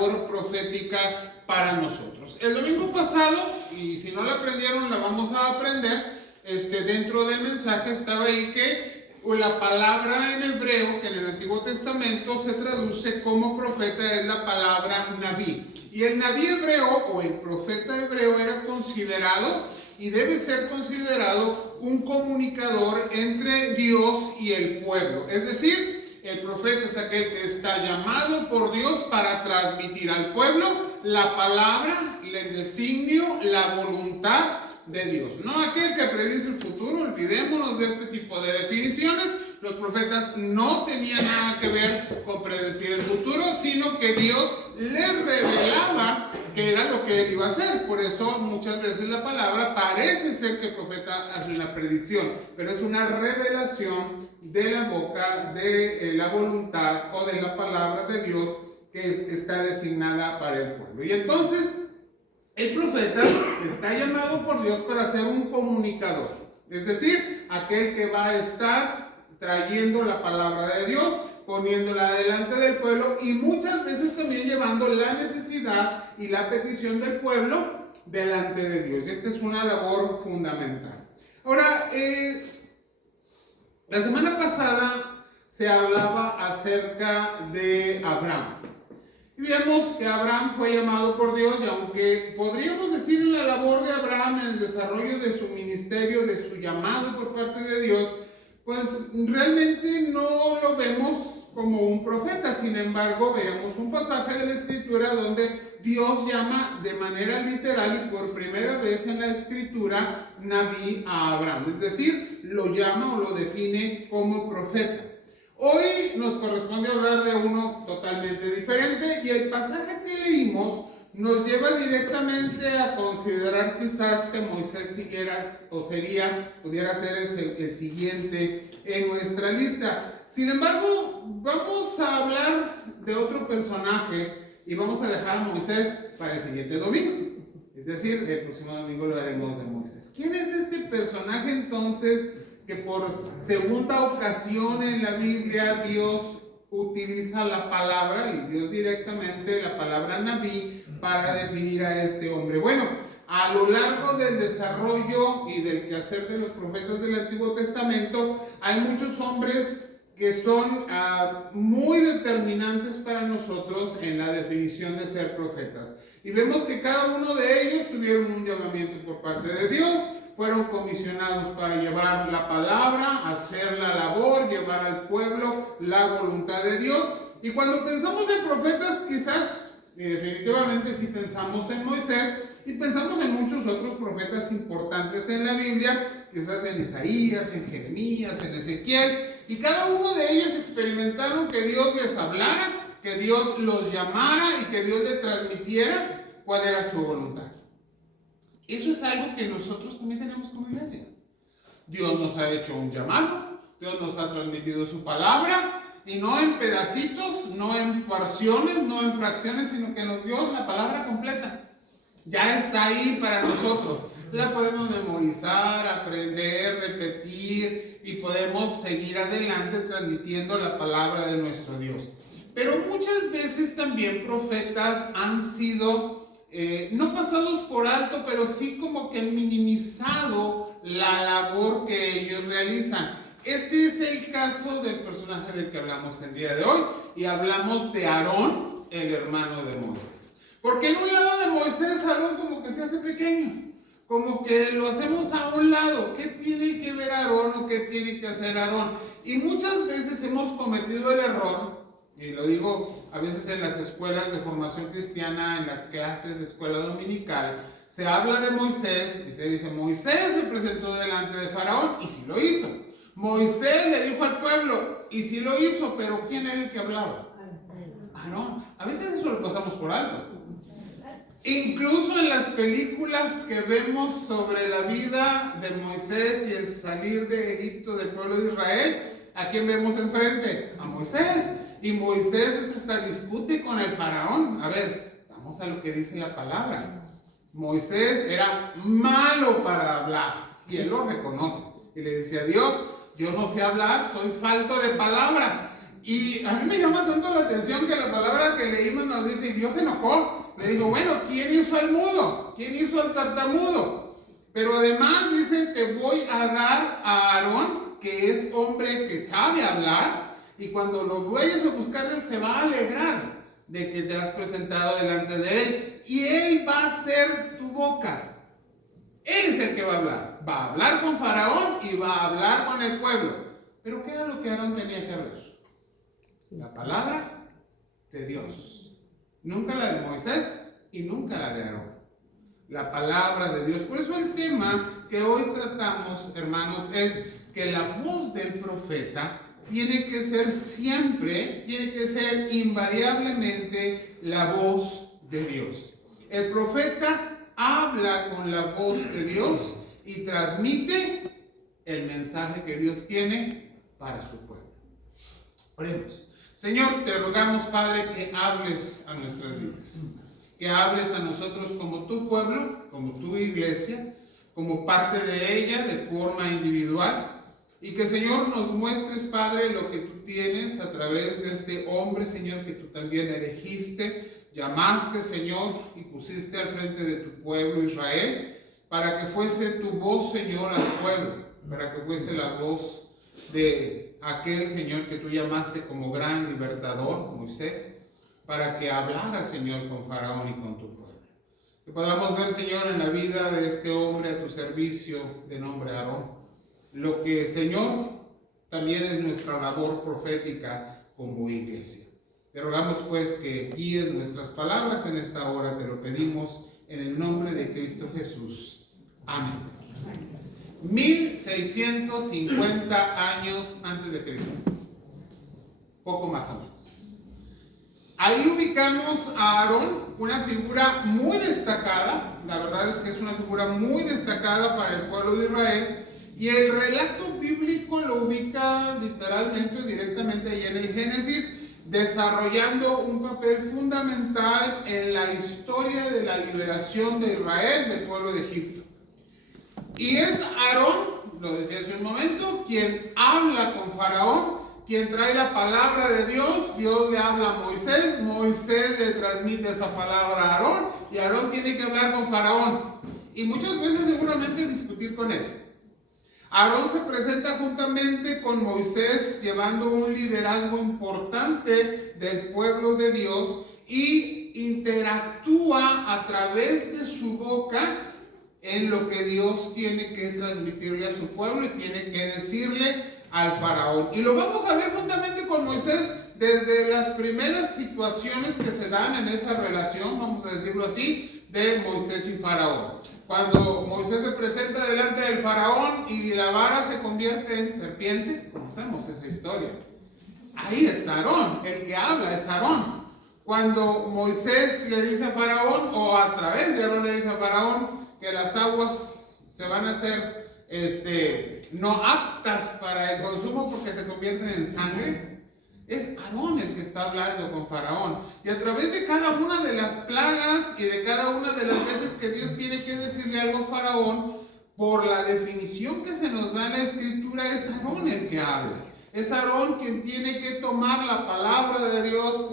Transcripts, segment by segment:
labor profética para nosotros. El domingo pasado, y si no la aprendieron, la vamos a aprender, dentro del mensaje estaba ahí que la palabra en hebreo, que en el Antiguo Testamento se traduce como profeta, es la palabra Naví. Y el Naví hebreo o el profeta hebreo era considerado y debe ser considerado un comunicador entre Dios y el pueblo. Es decir, el profeta es aquel que está llamado por Dios para transmitir al pueblo la palabra, el designio, la voluntad de Dios. No aquel que predice el futuro, olvidémonos de este tipo de definiciones. Los profetas no tenían nada que ver con predecir el futuro, sino que Dios les revelaba qué era lo que él iba a hacer. Por eso muchas veces la palabra parece ser que el profeta hace una predicción, pero es una revelación de la boca, de la voluntad o de la palabra de Dios que está designada para el pueblo. Y entonces el profeta está llamado por Dios para ser un comunicador, es decir, aquel que va a estar trayendo la palabra de Dios, poniéndola delante del pueblo y muchas veces también llevando la necesidad y la petición del pueblo delante de Dios. Y esta es una labor fundamental. Ahora, la semana pasada se hablaba acerca de Abraham. Y vemos que Abraham fue llamado por Dios, y aunque podríamos decir en la labor de Abraham, en el desarrollo de su ministerio, de su llamado por parte de Dios, pues realmente no lo vemos como un profeta. Sin embargo, veamos un pasaje de la Escritura donde Dios llama de manera literal y por primera vez en la Escritura Naví a Abraham. Es decir, lo llama o lo define como profeta. Hoy nos corresponde hablar de uno totalmente diferente y el pasaje que leímos nos lleva directamente a considerar quizás que Moisés pudiera ser el siguiente en nuestra lista. Sin embargo, vamos a hablar de otro personaje y vamos a dejar a Moisés para el siguiente domingo. Es decir, el próximo domingo lo haremos de Moisés. ¿Quién es este personaje entonces que por segunda ocasión en la Biblia Dios utiliza la palabra, y Dios directamente la palabra Naví, para definir a este hombre? Bueno, a lo largo del desarrollo y del quehacer de los profetas del Antiguo Testamento, hay muchos hombres que son muy determinantes para nosotros en la definición de ser profetas. Y vemos que cada uno de ellos tuvieron un llamamiento por parte de Dios, fueron comisionados para llevar la palabra, hacer la labor, llevar al pueblo la voluntad de Dios. Y cuando pensamos en profetas, quizás, y definitivamente sí pensamos en Moisés, y pensamos en muchos otros profetas importantes en la Biblia, quizás en Isaías, en Jeremías, en Ezequiel, y cada uno de ellos experimentaron que Dios les hablara, que Dios los llamara y que Dios les transmitiera cuál era su voluntad. Eso es algo que nosotros también tenemos como iglesia. Dios nos ha hecho un llamado, Dios nos ha transmitido su palabra, y no en pedacitos, no en porciones, no en fracciones, sino que nos dio la palabra completa. Ya está ahí para nosotros. La podemos memorizar, aprender, repetir, y podemos seguir adelante transmitiendo la palabra de nuestro Dios. Pero muchas veces también profetas han sido no pasados por alto, pero sí como que minimizado la labor que ellos realizan. Este es el caso del personaje del que hablamos el día de hoy, y hablamos de Aarón, el hermano de Moisés. Porque en un lado de Moisés, Aarón como que se hace pequeño, como que lo hacemos a un lado. ¿Qué tiene que ver Aarón o qué tiene que hacer Aarón? Y muchas veces hemos cometido el error, y lo digo a veces en las escuelas de formación cristiana, en las clases de escuela dominical, se habla de Moisés y se dice: Moisés se presentó delante de Faraón y sí lo hizo. Moisés le dijo al pueblo y sí lo hizo, pero ¿quién era el que hablaba? Aarón. A veces eso lo pasamos por alto. Incluso en las películas que vemos sobre la vida de Moisés y el salir de Egipto del pueblo de Israel, ¿a quién vemos enfrente? A Moisés. Y Moisés hasta discute con el faraón. A ver, vamos a lo que dice la palabra. Moisés era malo para hablar, y él lo reconoce. Y le dice a Dios: yo no sé hablar, soy falto de palabra. Y a mí me llama tanto la atención que la palabra que leímos nos dice, y Dios se enojó. Le dijo, bueno, ¿quién hizo al mudo? ¿Quién hizo al tartamudo? Pero además dice, te voy a dar a Aarón, que es hombre que sabe hablar, y cuando lo vayas a buscar, él se va a alegrar de que te has presentado delante de él, y él va a ser tu boca. Él es el que va a hablar. Va a hablar con Faraón y va a hablar con el pueblo. Pero ¿qué era lo que Aarón tenía que hablar? La palabra de Dios. Nunca la de Moisés y nunca la de Aarón. La palabra de Dios. Por eso el tema que hoy tratamos, hermanos, es que la voz del profeta tiene que ser siempre, tiene que ser invariablemente la voz de Dios. El profeta habla con la voz de Dios y transmite el mensaje que Dios tiene para su pueblo. Oremos. Señor, te rogamos, Padre, que hables a nuestras vidas, que hables a nosotros como tu pueblo, como tu iglesia, como parte de ella, de forma individual, y que, Señor, nos muestres, Padre, lo que tú tienes a través de este hombre, Señor, que tú también elegiste, llamaste, Señor, y pusiste al frente de tu pueblo Israel, para que fuese tu voz, Señor, al pueblo, para que fuese la voz de aquel, Señor, que tú llamaste como gran libertador, Moisés, para que hablara, Señor, con Faraón y con tu pueblo. Que podamos ver, Señor, en la vida de este hombre a tu servicio de nombre Aarón, lo que, Señor, también es nuestra labor profética como iglesia. Te rogamos, pues, que guíes nuestras palabras en esta hora, te lo pedimos en el nombre de Cristo Jesús. Amén. 1650 años antes de Cristo, poco más o menos. Ahí ubicamos a Aarón, una figura muy destacada, la verdad es que es una figura muy destacada para el pueblo de Israel, y el relato bíblico lo ubica literalmente, directamente ahí en el Génesis, desarrollando un papel fundamental en la historia de la liberación de Israel del pueblo de Egipto. Y es Aarón, lo decía hace un momento, quien habla con Faraón, quien trae la palabra de Dios. Dios le habla a Moisés, Moisés le transmite esa palabra a Aarón, y Aarón tiene que hablar con Faraón, y muchas veces seguramente discutir con él. Aarón se presenta juntamente con Moisés, llevando un liderazgo importante del pueblo de Dios, y interactúa a través de su boca en lo que Dios tiene que transmitirle a su pueblo y tiene que decirle al faraón. Y lo vamos a ver juntamente con Moisés desde las primeras situaciones que se dan en esa relación, vamos a decirlo así, de Moisés y faraón. Cuando Moisés se presenta delante del faraón y la vara se convierte en serpiente, conocemos esa historia. Ahí está Aarón, el que habla es Aarón. Cuando Moisés le dice a faraón, o a través de Aarón le dice a faraón, que las aguas se van a hacer no aptas para el consumo porque se convierten en sangre, es Aarón el que está hablando con Faraón. Y a través de cada una de las plagas y de cada una de las veces que Dios tiene que decirle algo a Faraón, por la definición que se nos da en la Escritura, es Aarón el que habla. Es Aarón quien tiene que tomar la palabra de Dios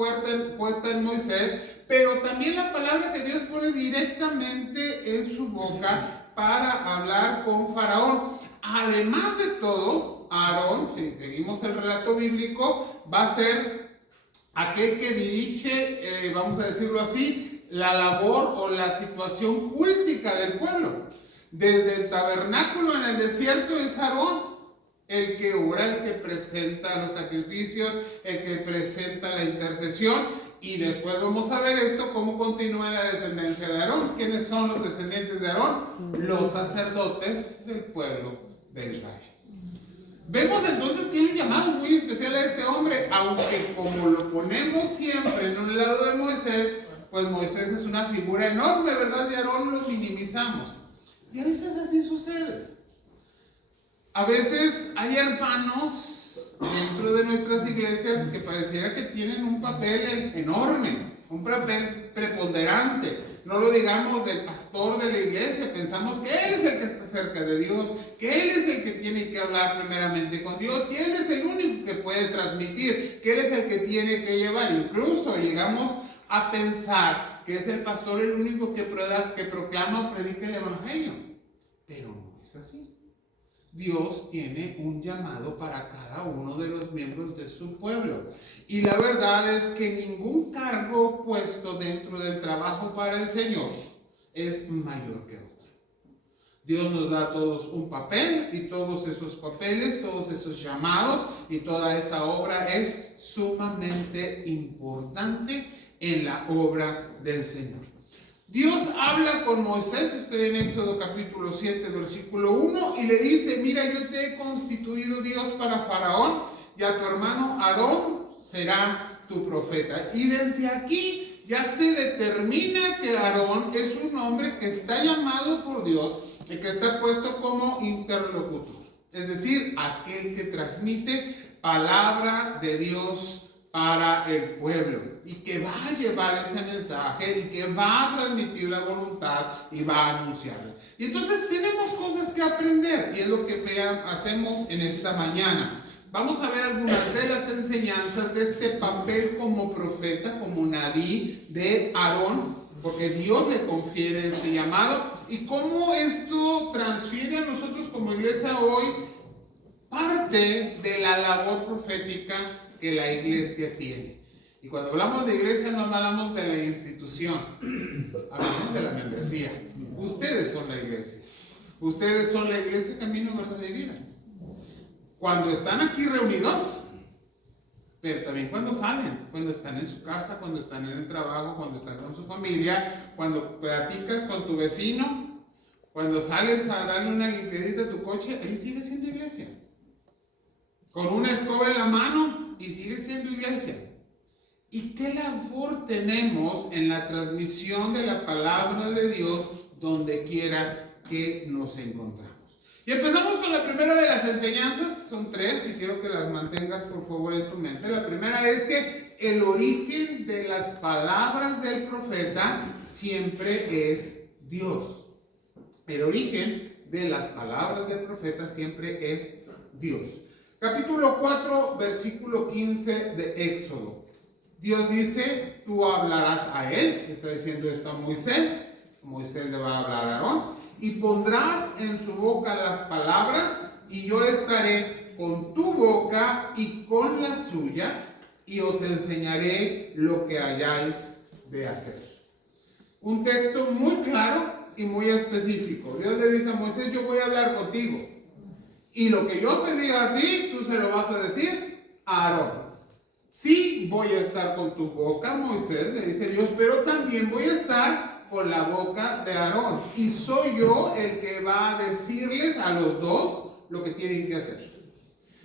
puesta en Moisés, pero también la palabra que Dios pone directamente en su boca para hablar con Faraón. Además de todo, Aarón, si seguimos el relato bíblico, va a ser aquel que dirige, vamos a decirlo así, la labor o la situación cúltica del pueblo. Desde el tabernáculo en el desierto es Aarón el que ora, el que presenta los sacrificios, el que presenta la intercesión. Y después vamos a ver esto, cómo continúa la descendencia de Aarón. ¿Quiénes son los descendientes de Aarón? Los sacerdotes del pueblo de Israel. Vemos entonces que hay un llamado muy especial a este hombre, aunque como lo ponemos siempre en un lado de Moisés, pues Moisés es una figura enorme, ¿verdad? De Aarón lo minimizamos. Y a veces así sucede. A veces hay hermanos dentro de nuestras iglesias que pareciera que tienen un papel enorme. un papel preponderante. No lo digamos del pastor de la iglesia, pensamos que él es el que está cerca de Dios, que él es el que tiene que hablar primeramente con Dios, que él es el único que puede transmitir, que él es el que tiene que llevar. Incluso llegamos a pensar que es el pastor el único que proclama o predica el evangelio. Pero no es así. Dios tiene un llamado para cada uno de los miembros de su pueblo. Y la verdad es que ningún cargo puesto dentro del trabajo para el Señor es mayor que otro. Dios nos da a todos un papel y todos esos papeles, todos esos llamados y toda esa obra es sumamente importante en la obra del Señor. Dios habla con Moisés, estoy en Éxodo capítulo 7, versículo 1, y le dice, mira, yo te he constituido Dios para Faraón, y a tu hermano Aarón será tu profeta. Y desde aquí ya se determina que Aarón es un hombre que está llamado por Dios y que está puesto como interlocutor. Es decir, aquel que transmite palabra de Dios para el pueblo y que va a llevar ese mensaje y que va a transmitir la voluntad y va a anunciarla. Y entonces tenemos cosas que aprender y es lo que hacemos en esta mañana. Vamos a ver algunas de las enseñanzas de este papel como profeta, como Naví de Aarón, porque Dios le confiere este llamado y cómo esto transfiere a nosotros como iglesia hoy parte de la labor profética que la iglesia tiene. Y cuando hablamos de iglesia no hablamos de la institución, hablamos de la membresía. Ustedes son la iglesia. Ustedes son la iglesia Camino, Verdad y Vida. Cuando están aquí reunidos, pero también cuando salen, cuando están en su casa, cuando están en el trabajo, cuando están con su familia, cuando platicas con tu vecino, cuando sales a darle una limpiadita a tu coche, ahí sigue siendo iglesia. Con una escoba en la mano y sigue siendo iglesia. ¿Y qué labor tenemos en la transmisión de la palabra de Dios donde quiera que nos encontramos? Y empezamos con la primera de las enseñanzas, son 3 y quiero que las mantengas por favor en tu mente. La primera es que el origen de las palabras del profeta siempre es Dios. El origen de las palabras del profeta siempre es Dios. Capítulo 4, versículo 15 de Éxodo. Dios dice, tú hablarás a él, está diciendo esto a Moisés, Moisés le va a hablar a Aarón, y pondrás en su boca las palabras, y yo estaré con tu boca y con la suya, y os enseñaré lo que hayáis de hacer. Un texto muy claro y muy específico. Dios le dice a Moisés, yo voy a hablar contigo. Y lo que yo te diga a ti, tú se lo vas a decir a Aarón. Sí voy a estar con tu boca, Moisés, le dice Dios, pero también voy a estar con la boca de Aarón. Y soy yo el que va a decirles a los dos lo que tienen que hacer.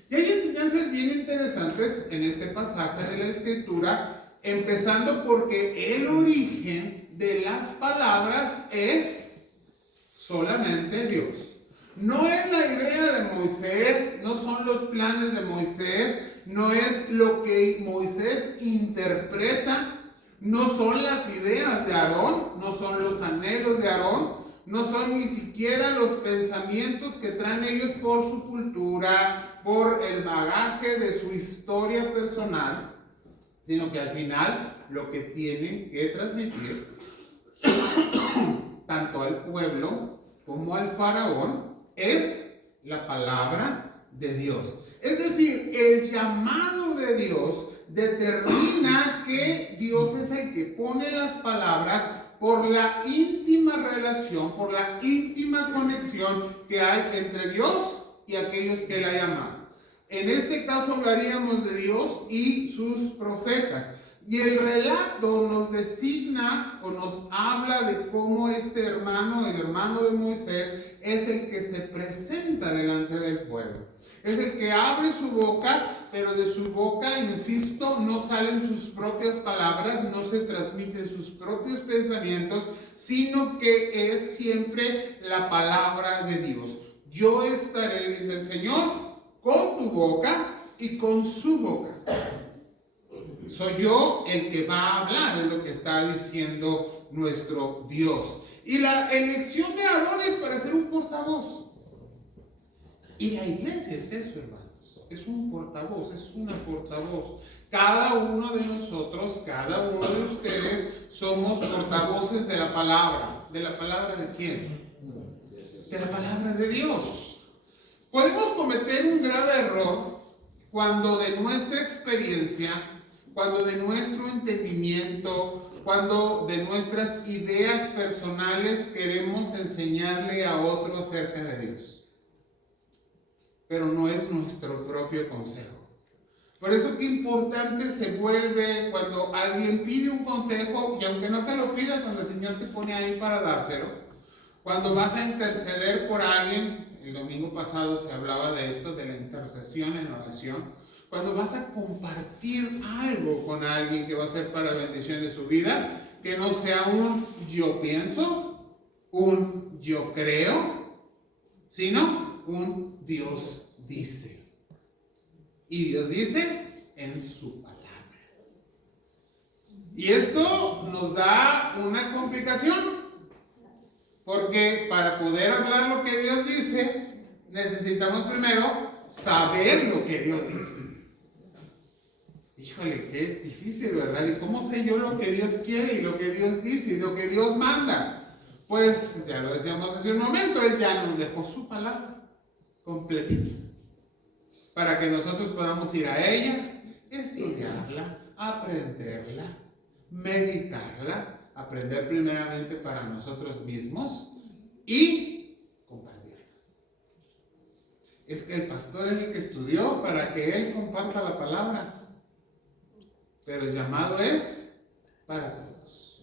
Y hay enseñanzas bien interesantes en este pasaje de la Escritura, empezando porque el origen de las palabras es solamente Dios. No es la idea de Moisés, no son los planes de Moisés, no es lo que Moisés interpreta, no son las ideas de Aarón, no son los anhelos de Aarón, no son ni siquiera los pensamientos que traen ellos por su cultura, por el bagaje de su historia personal, sino que al final lo que tienen que transmitir tanto al pueblo como al faraón es la palabra de Dios. Es decir, el llamado de Dios determina que Dios es el que pone las palabras por la íntima relación, por la íntima conexión que hay entre Dios y aquellos que Él ha llamado. En este caso hablaríamos de Dios y sus profetas. Y el relato nos designa o nos habla de cómo este hermano, el hermano de Moisés, es el que se presenta delante del pueblo. Es el que abre su boca, pero de su boca, insisto, no salen sus propias palabras, no se transmiten sus propios pensamientos, sino que es siempre la palabra de Dios. Yo estaré, dice el Señor, con tu boca y con su boca. Soy yo el que va a hablar, es lo que está diciendo nuestro Dios. Y la elección de Aarón es para ser un portavoz. Y la iglesia es eso, hermanos. Es un portavoz, es una portavoz. Cada uno de nosotros, cada uno de ustedes, somos portavoces de la palabra. ¿De la palabra de quién? De la palabra de Dios. Podemos cometer un grave error cuando de nuestra experiencia, cuando de nuestro entendimiento, cuando de nuestras ideas personales queremos enseñarle a otro acerca de Dios. Pero no es nuestro propio consejo. Por eso qué importante se vuelve cuando alguien pide un consejo, y aunque no te lo pida, cuando el Señor te pone ahí para dárselo, cuando vas a interceder por alguien, el domingo pasado se hablaba de esto, de la intercesión en oración, cuando vas a compartir algo con alguien que va a ser para bendición de su vida, que no sea un yo pienso, un yo creo, sino un Dios dice. Y Dios dice en su palabra. Y esto nos da una complicación, porque para poder hablar lo que Dios dice, necesitamos primero saber lo que Dios dice. Híjole, qué difícil, ¿verdad? ¿Y cómo sé yo lo que Dios quiere y lo que Dios dice y lo que Dios manda? Pues ya lo decíamos hace un momento, Él ya nos dejó su palabra completita, para que nosotros podamos ir a ella, estudiarla, aprenderla, meditarla, aprender primeramente para nosotros mismos y compartirla. Es que el pastor es el que estudió para que él comparta la palabra, pero el llamado es para todos.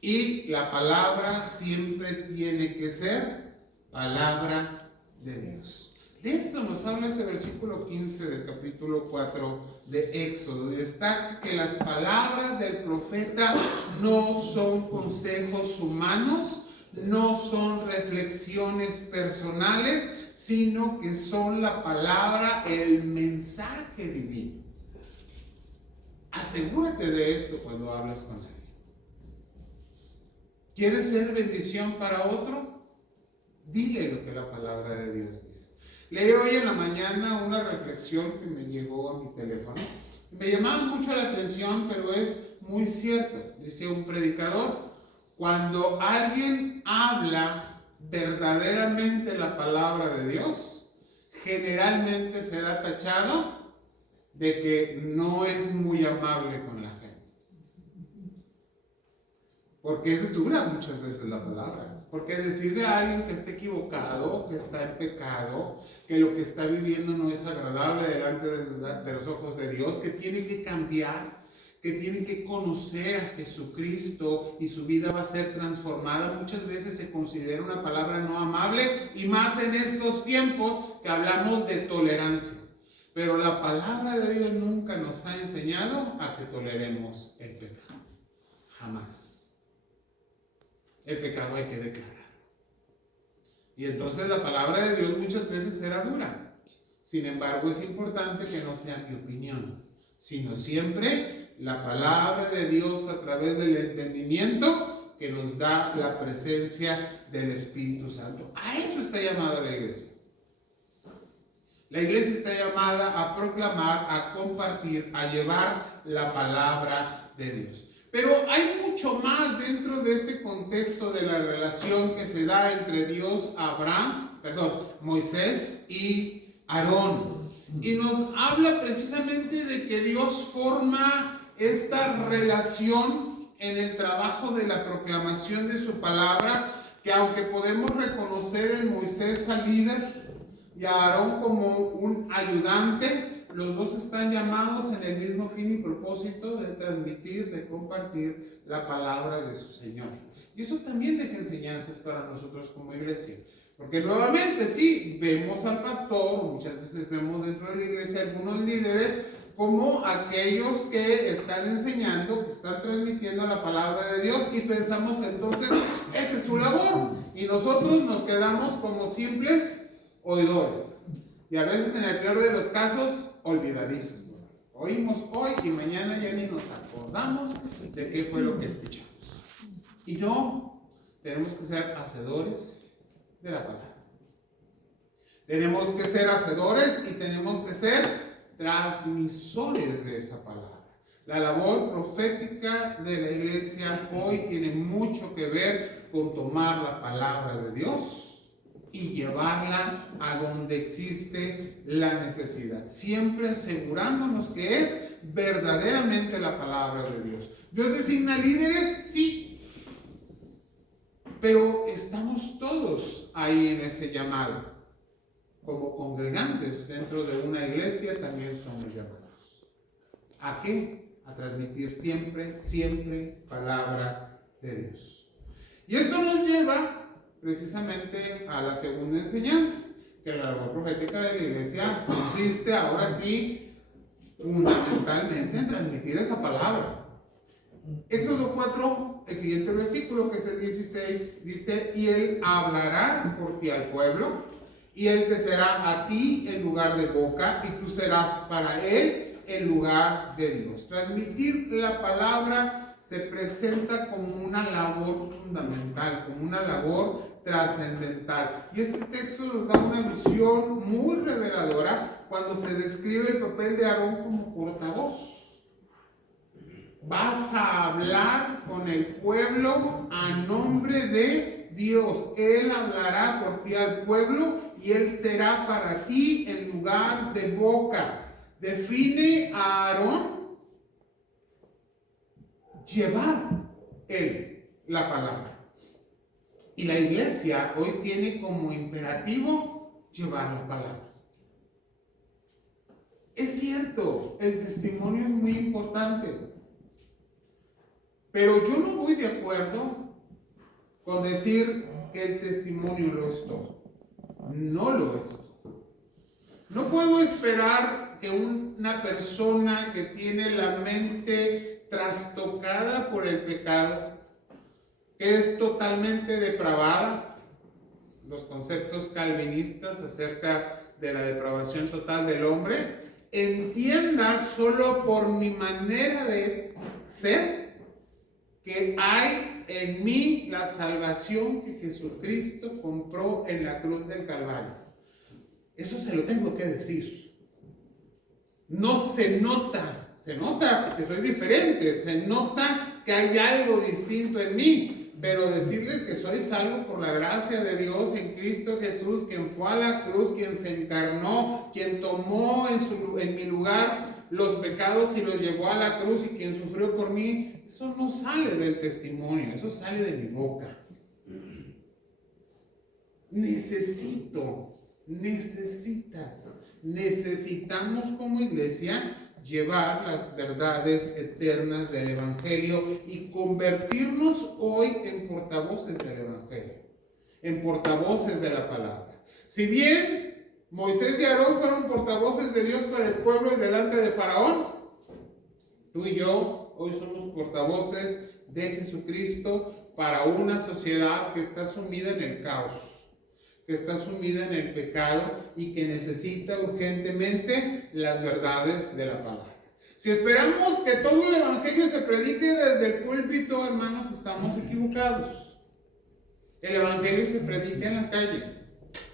Y la palabra siempre tiene que ser palabra de Dios. De esto nos habla este versículo 15 del capítulo 4 de Éxodo. Destaca que las palabras del profeta no son consejos humanos, no son reflexiones personales, sino que son la palabra, el mensaje divino. Asegúrate de esto cuando hablas con alguien. ¿Quieres ser bendición para otro? Dile lo que la palabra de Dios dice. Leí hoy en la mañana una reflexión que me llegó a mi teléfono. Me llamaba mucho la atención, pero es muy cierto. Dice un predicador, cuando alguien habla verdaderamente la palabra de Dios, generalmente será tachado de que no es muy amable con la gente. Porque es dura muchas veces la palabra. Porque decirle a alguien que está equivocado, que está en pecado, que lo que está viviendo no es agradable delante de los ojos de Dios, que tiene que cambiar, que tiene que conocer a Jesucristo y su vida va a ser transformada, muchas veces se considera una palabra no amable, y más en estos tiempos que hablamos de tolerancia. Pero la palabra de Dios nunca nos ha enseñado a que toleremos el pecado. Jamás. El pecado hay que declarar. Y entonces la palabra de Dios muchas veces será dura. Sin embargo, es importante que no sea mi opinión, sino siempre la palabra de Dios a través del entendimiento que nos da la presencia del Espíritu Santo. A eso está llamada la iglesia. La iglesia está llamada a proclamar, a compartir, a llevar la palabra de Dios. Pero hay mucho más dentro de este contexto de la relación que se da entre Moisés y Aarón. Y nos habla precisamente de que Dios forma esta relación en el trabajo de la proclamación de su palabra, que aunque podemos reconocer en Moisés al líder y a Aarón como un ayudante, los dos están llamados en el mismo fin y propósito de transmitir, de compartir la palabra de su Señor. Y eso también deja enseñanzas para nosotros como iglesia. Porque nuevamente sí, vemos al pastor, muchas veces vemos dentro de la iglesia algunos líderes como aquellos que están enseñando, que están transmitiendo la palabra de Dios, y pensamos entonces, esa es su labor. Y nosotros nos quedamos como simples oidores. Y a veces en el peor de los casos, olvidadizos. Oímos hoy y mañana ya ni nos acordamos de qué fue lo que escuchamos. Y no, tenemos que ser hacedores de la palabra. Tenemos que ser hacedores y tenemos que ser transmisores de esa palabra. La labor profética de la iglesia hoy tiene mucho que ver con tomar la palabra de Dios y llevarla a donde existe la necesidad, siempre asegurándonos que es verdaderamente la palabra de Dios. ¿Dios designa líderes? Sí, pero estamos todos ahí en ese llamado. Como congregantes dentro de una iglesia también somos llamados. ¿A qué? A transmitir siempre, siempre palabra de Dios. Y esto nos lleva precisamente a la segunda enseñanza, que la labor profética de la iglesia consiste ahora sí fundamentalmente en transmitir esa palabra. Éxodo 4, el siguiente versículo, que es el 16, dice: y él hablará por ti al pueblo, y él te será a ti en lugar de boca, y tú serás para él en lugar de Dios. Transmitir la palabra se presenta como una labor fundamental, como una labor trascendental. Y este texto nos da una visión muy reveladora cuando se describe el papel de Aarón como portavoz. Vas a hablar con el pueblo a nombre de Dios. Él hablará por ti al pueblo y él será para ti en lugar de boca. Define a Aarón llevar él la palabra. Y la iglesia hoy tiene como imperativo llevar la palabra. Es cierto, el testimonio es muy importante, pero yo no voy de acuerdo con decir que el testimonio lo es todo. No lo es todo. No puedo esperar que una persona que tiene la mente trastocada por el pecado, que es totalmente depravada, los conceptos calvinistas acerca de la depravación total del hombre, entienda solo por mi manera de ser que hay en mí la salvación que Jesucristo compró en la cruz del Calvario. Eso se lo tengo que decir. No se nota que soy diferente, se nota que hay algo distinto en mí, pero decirles que soy salvo por la gracia de Dios en Cristo Jesús, quien fue a la cruz, quien se encarnó, quien tomó en mi lugar los pecados y los llevó a la cruz y quien sufrió por mí, eso no sale del testimonio, eso sale de mi boca. Necesitamos como iglesia llevar las verdades eternas del Evangelio y convertirnos hoy en portavoces del Evangelio, en portavoces de la palabra. Si bien Moisés y Aarón fueron portavoces de Dios para el pueblo y delante de Faraón, tú y yo hoy somos portavoces de Jesucristo para una sociedad que está sumida en el caos, que está sumida en el pecado y que necesita urgentemente las verdades de la palabra. Si esperamos que todo el evangelio se predique desde el púlpito, hermanos, estamos equivocados. El evangelio se predica en la calle.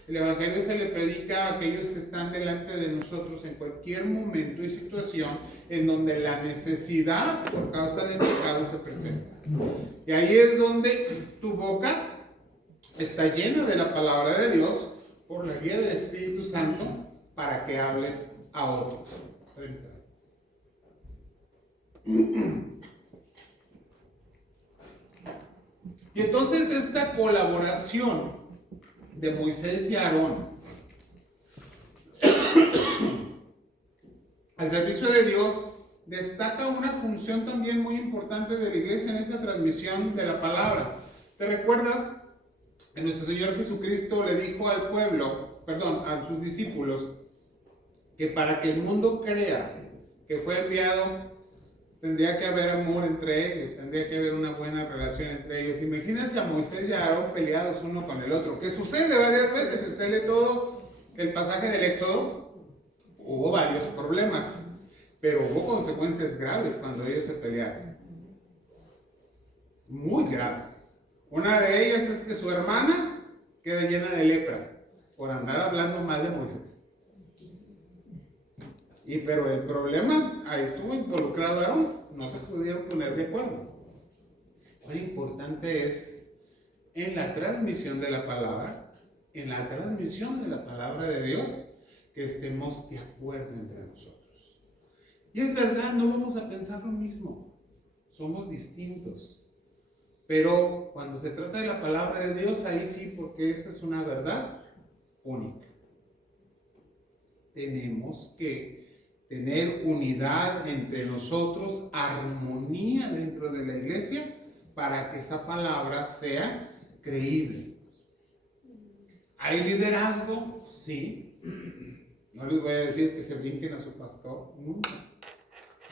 El evangelio se le predica a aquellos que están delante de nosotros en cualquier momento y situación en donde la necesidad por causa del pecado se presenta. Y ahí es donde tu boca está llena de la palabra de Dios por la guía del Espíritu Santo para que hables a otros. Y entonces esta colaboración de Moisés y Aarón al servicio de Dios destaca una función también muy importante de la iglesia en esa transmisión de la palabra. ¿Te recuerdas? Nuestro Señor Jesucristo le dijo al pueblo, a sus discípulos, que para que el mundo crea que fue enviado, tendría que haber amor entre ellos, tendría que haber una buena relación entre ellos. Imagínense a Moisés y a Aarón peleados uno con el otro, que sucede varias veces. Si usted lee todo el pasaje del Éxodo, hubo varios problemas. pero hubo consecuencias graves cuando ellos se pelearon. Muy graves. Una de ellas es que su hermana queda llena de lepra por andar hablando mal de Moisés. Pero el problema, ahí estuvo involucrado Aarón, no se pudieron poner de acuerdo. Lo importante es en la transmisión de la palabra, de Dios, que estemos de acuerdo entre nosotros. Y es verdad, no vamos a pensar lo mismo, somos distintos. Pero cuando se trata de la palabra de Dios, ahí sí, porque esa es una verdad única. Tenemos que tener unidad entre nosotros, armonía dentro de la iglesia, para que esa palabra sea creíble. ¿Hay liderazgo? Sí. No les voy a decir que se brinquen a su pastor, nunca.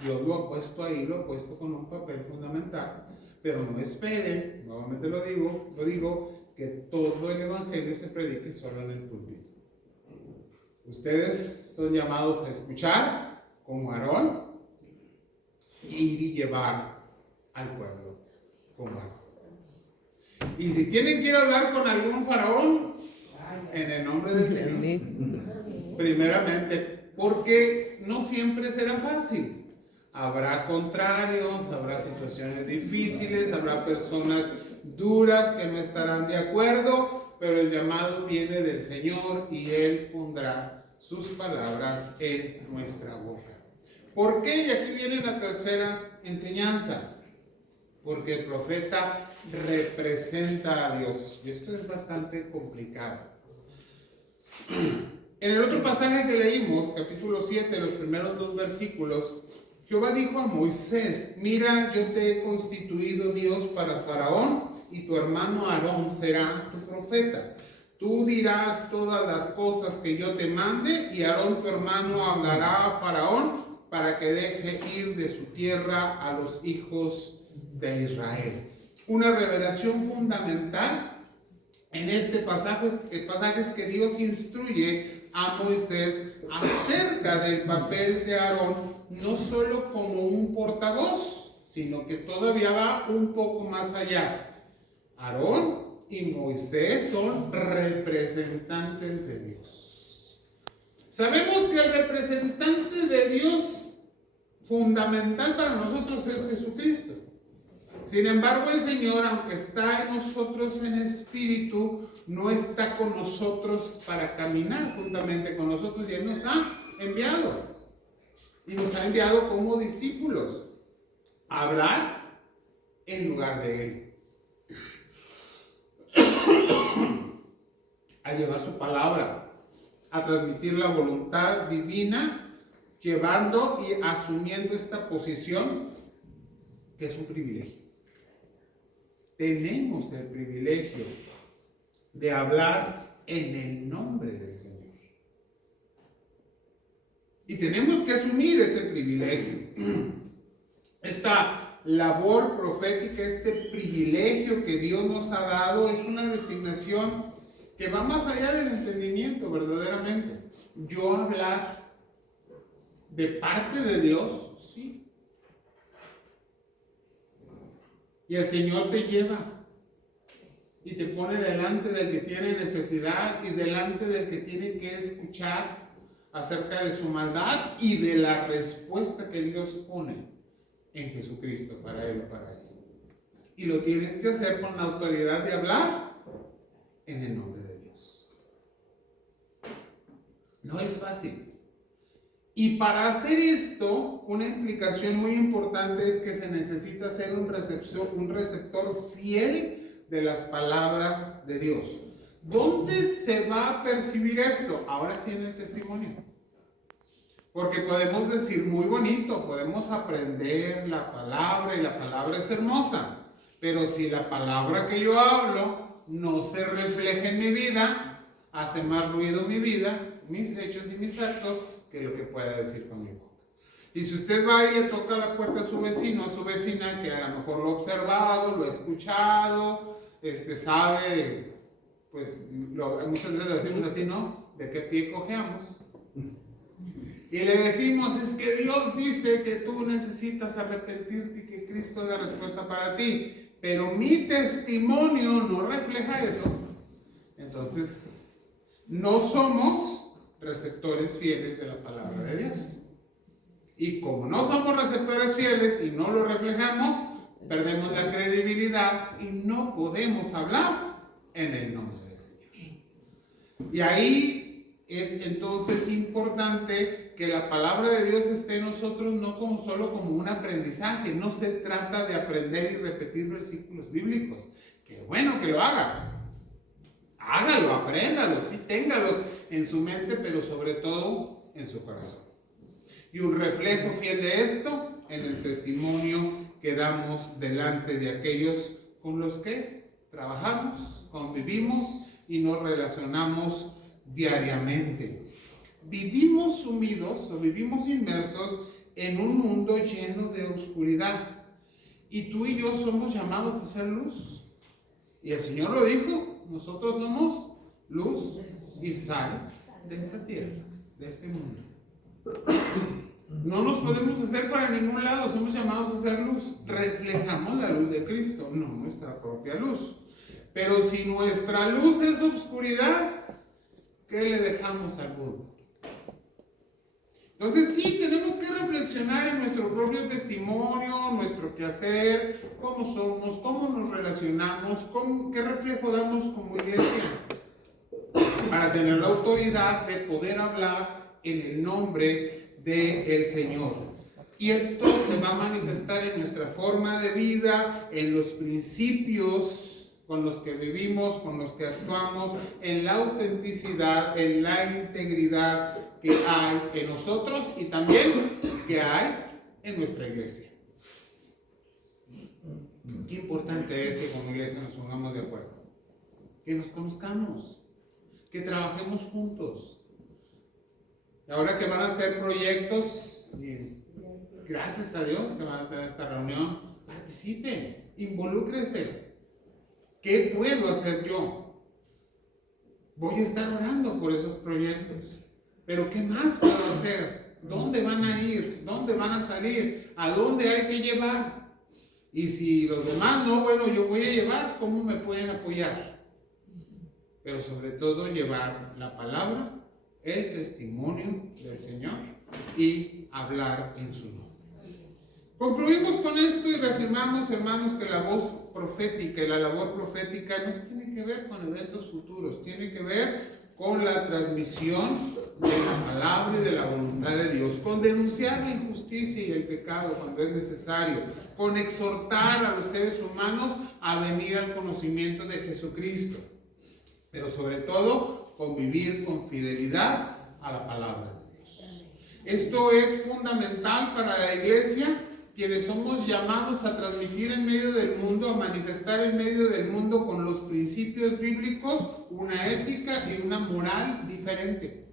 Dios lo ha puesto ahí, lo ha puesto con un papel fundamental, pero no esperen, nuevamente lo digo, que todo el evangelio se predique solo en el púlpito. Ustedes son llamados a escuchar como Aarón, ir y llevar al pueblo como Aarón. Y si tienen que ir a hablar con algún faraón, en el nombre del Señor, primeramente, porque no siempre será fácil. Habrá contrarios, habrá situaciones difíciles, habrá personas duras que no estarán de acuerdo, pero el llamado viene del Señor y Él pondrá sus palabras en nuestra boca. ¿Por qué? Y aquí viene la tercera enseñanza. Porque el profeta representa a Dios. Y esto es bastante complicado. En el otro pasaje que leímos, capítulo 7, los primeros 2 versículos, Jehová dijo a Moisés: mira, yo te he constituido Dios para Faraón, y tu hermano Aarón será tu profeta. Tú dirás todas las cosas que yo te mande, y Aarón tu hermano hablará a Faraón para que deje ir de su tierra a los hijos de Israel. Una revelación fundamental en este pasaje es que Dios instruye a Moisés acerca del papel de Aarón, no solo como un portavoz, sino que todavía va un poco más allá. Aarón y Moisés son representantes de Dios. Sabemos que el representante de Dios fundamental para nosotros es Jesucristo. Sin embargo, el Señor, aunque está en nosotros en espíritu, no está con nosotros para caminar juntamente con nosotros, y Él nos ha enviado. Y nos ha enviado como discípulos a hablar en lugar de Él. A llevar su palabra, a transmitir la voluntad divina, llevando y asumiendo esta posición que es un privilegio. Tenemos el privilegio de hablar en el nombre del Señor. Y tenemos que asumir ese privilegio. Esta labor profética, este privilegio que Dios nos ha dado, es una designación que va más allá del entendimiento verdaderamente. Yo hablar de parte de Dios, sí. Y el Señor te lleva y te pone delante del que tiene necesidad y delante del que tiene que escuchar acerca de su maldad y de la respuesta que Dios pone en Jesucristo para él o para ella. Y lo tienes que hacer con la autoridad de hablar en el nombre de Dios. No es fácil. Y para hacer esto, una implicación muy importante es que se necesita ser un receptor fiel de las palabras de Dios. ¿Dónde se va a percibir esto? Ahora sí, en el testimonio. Porque podemos decir muy bonito, podemos aprender la palabra y la palabra es hermosa, pero si la palabra que yo hablo no se refleja en mi vida, hace más ruido mi vida, mis hechos y mis actos, que lo que pueda decir con mi boca. Y si usted va y le toca la puerta a su vecino, a su vecina, que a lo mejor lo ha observado, lo ha escuchado, sabe, pues muchas veces lo decimos así, ¿no? ¿De qué pie cojeamos? y le decimos, es que Dios dice que tú necesitas arrepentirte y que Cristo es la respuesta para ti, pero mi testimonio no refleja eso, entonces no somos receptores fieles de la palabra de Dios. Y como no somos receptores fieles y no lo reflejamos, perdemos la credibilidad y no podemos hablar en el nombre del Señor. Y ahí es entonces importante que la palabra de Dios esté en nosotros no como, solo como un aprendizaje. No se trata de aprender y repetir versículos bíblicos. Qué bueno que lo haga. Hágalo, apréndalo, sí, téngalos en su mente, pero sobre todo en su corazón. Y un reflejo fiel de esto en el testimonio que damos delante de aquellos con los que trabajamos, convivimos y nos relacionamos diariamente. Vivimos sumidos o vivimos inmersos en un mundo lleno de oscuridad. Y tú y yo somos llamados a ser luz. Y el Señor lo dijo, nosotros somos luz y sal de esta tierra, de este mundo. No nos podemos hacer para ningún lado, somos llamados a ser luz. Reflejamos la luz de Cristo, no nuestra propia luz. Pero si nuestra luz es oscuridad, ¿qué le dejamos al mundo? Entonces sí, tenemos que reflexionar en nuestro propio testimonio, nuestro quehacer, cómo somos, cómo nos relacionamos, qué reflejo damos como iglesia, para tener la autoridad de poder hablar en el nombre del Señor. Y esto se va a manifestar en nuestra forma de vida, en los principios con los que vivimos, con los que actuamos, en la autenticidad, en la integridad que hay en nosotros y también que hay en nuestra iglesia. Qué importante es que como iglesia nos pongamos de acuerdo, que nos conozcamos, que trabajemos juntos. Ahora que van a hacer proyectos, gracias a Dios que van a tener esta reunión, participen, involúcrense. ¿Qué puedo hacer yo? Voy a estar orando por esos proyectos. Pero ¿qué más puedo hacer? ¿Dónde van a ir? ¿Dónde van a salir? ¿A dónde hay que llevar? Y si los demás no, bueno, yo voy a llevar, ¿cómo me pueden apoyar? Pero sobre todo llevar la palabra, el testimonio del Señor y hablar en su nombre. Concluimos con esto y reafirmamos, hermanos, que la voz profética y la labor profética no tiene que ver con eventos futuros, tiene que ver con la transmisión de la palabra y de la voluntad de Dios, con denunciar la injusticia y el pecado cuando es necesario, con exhortar a los seres humanos a venir al conocimiento de Jesucristo, pero sobre todo con vivir con fidelidad a la palabra de Dios. Esto es fundamental para la iglesia, quienes somos llamados a transmitir en medio del mundo, a manifestar en medio del mundo con los principios bíblicos una ética y una moral diferente,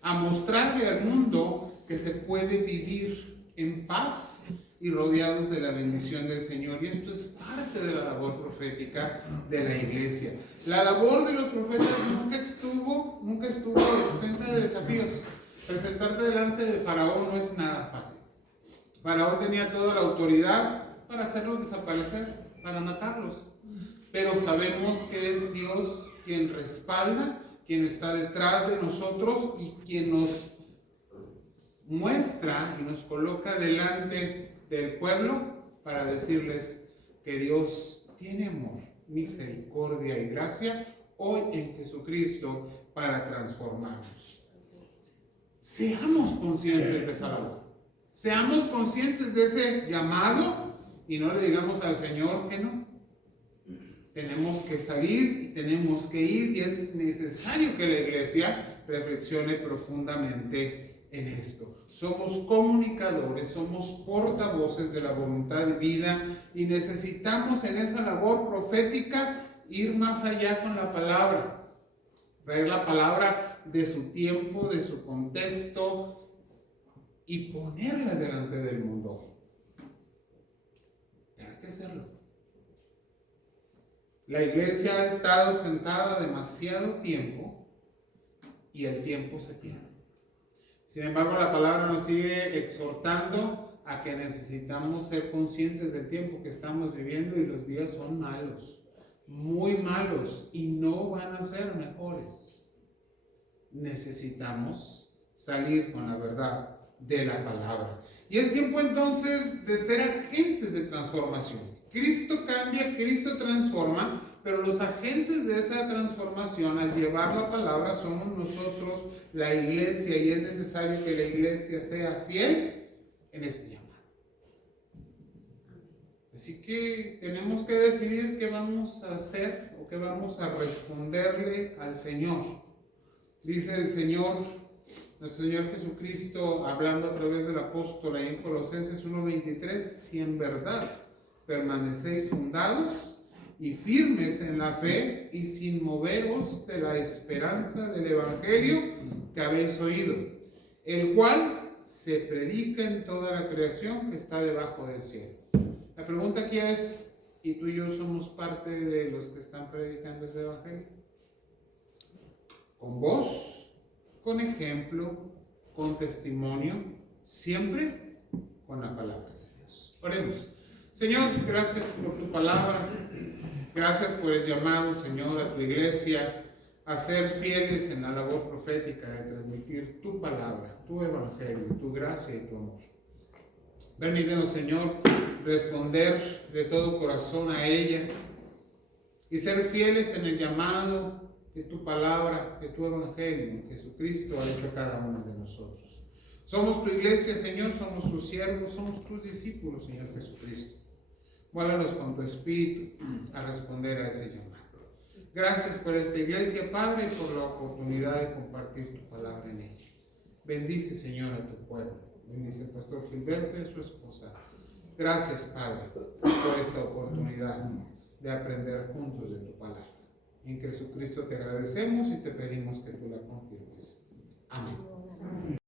a mostrarle al mundo que se puede vivir en paz y rodeados de la bendición del Señor. Y esto es parte de la labor profética de la iglesia. La labor de los profetas nunca estuvo exenta de desafíos. Presentarte delante de Faraón no es nada fácil. Faraón tenía toda la autoridad para hacerlos desaparecer, para matarlos. Pero sabemos que es Dios quien respalda, quien está detrás de nosotros y quien nos muestra y nos coloca delante del pueblo para decirles que Dios tiene amor, misericordia y gracia hoy en Jesucristo para transformarnos. Seamos conscientes de esa labor. Seamos conscientes de ese llamado y no le digamos al Señor que no. Tenemos que salir y tenemos que ir y es necesario que la iglesia reflexione profundamente en esto. Somos comunicadores, somos portavoces de la voluntad divina y necesitamos en esa labor profética ir más allá con la palabra. Traer la palabra de su tiempo, de su contexto, y ponerla delante del mundo. Pero hay que hacerlo. La iglesia ha estado sentada demasiado tiempo y el tiempo se pierde. Sin embargo, la palabra nos sigue exhortando a que necesitamos ser conscientes del tiempo que estamos viviendo y los días son malos, muy malos y no van a ser mejores. Necesitamos salir con la verdad de la palabra. Y es tiempo entonces de ser agentes de transformación. Cristo cambia, Cristo transforma, pero los agentes de esa transformación al llevar la palabra somos nosotros, la iglesia, y es necesario que la iglesia sea fiel en este llamado. Así que tenemos que decidir qué vamos a hacer o qué vamos a responderle al Señor. Dice el Señor, nuestro Señor Jesucristo, hablando a través del apóstol ahí en Colosenses 1:23, si en verdad permanecéis fundados y firmes en la fe y sin moveros de la esperanza del evangelio que habéis oído, el cual se predica en toda la creación que está debajo del cielo. La pregunta aquí es, ¿y tú y yo somos parte de los que están predicando ese evangelio? Con voz, con ejemplo, con testimonio, siempre con la palabra de Dios. Oremos. Señor, gracias por tu palabra, gracias por el llamado, Señor, a tu iglesia a ser fieles en la labor profética de transmitir tu palabra, tu evangelio, tu gracia y tu amor. Permítenos, Señor, responder de todo corazón a ella y ser fieles en el llamado que tu palabra, que tu evangelio, Jesucristo ha hecho a cada uno de nosotros. Somos tu iglesia, Señor, somos tus siervos, somos tus discípulos, Señor Jesucristo. Muévenos con tu espíritu a responder a ese llamado. Gracias por esta iglesia, Padre, y por la oportunidad de compartir tu palabra en ella. Bendice, Señor, a tu pueblo. Bendice al pastor Gilberto y a su esposa. Gracias, Padre, por esta oportunidad de aprender juntos de tu palabra. En Jesucristo te agradecemos y te pedimos que tú la confirmes. Amén.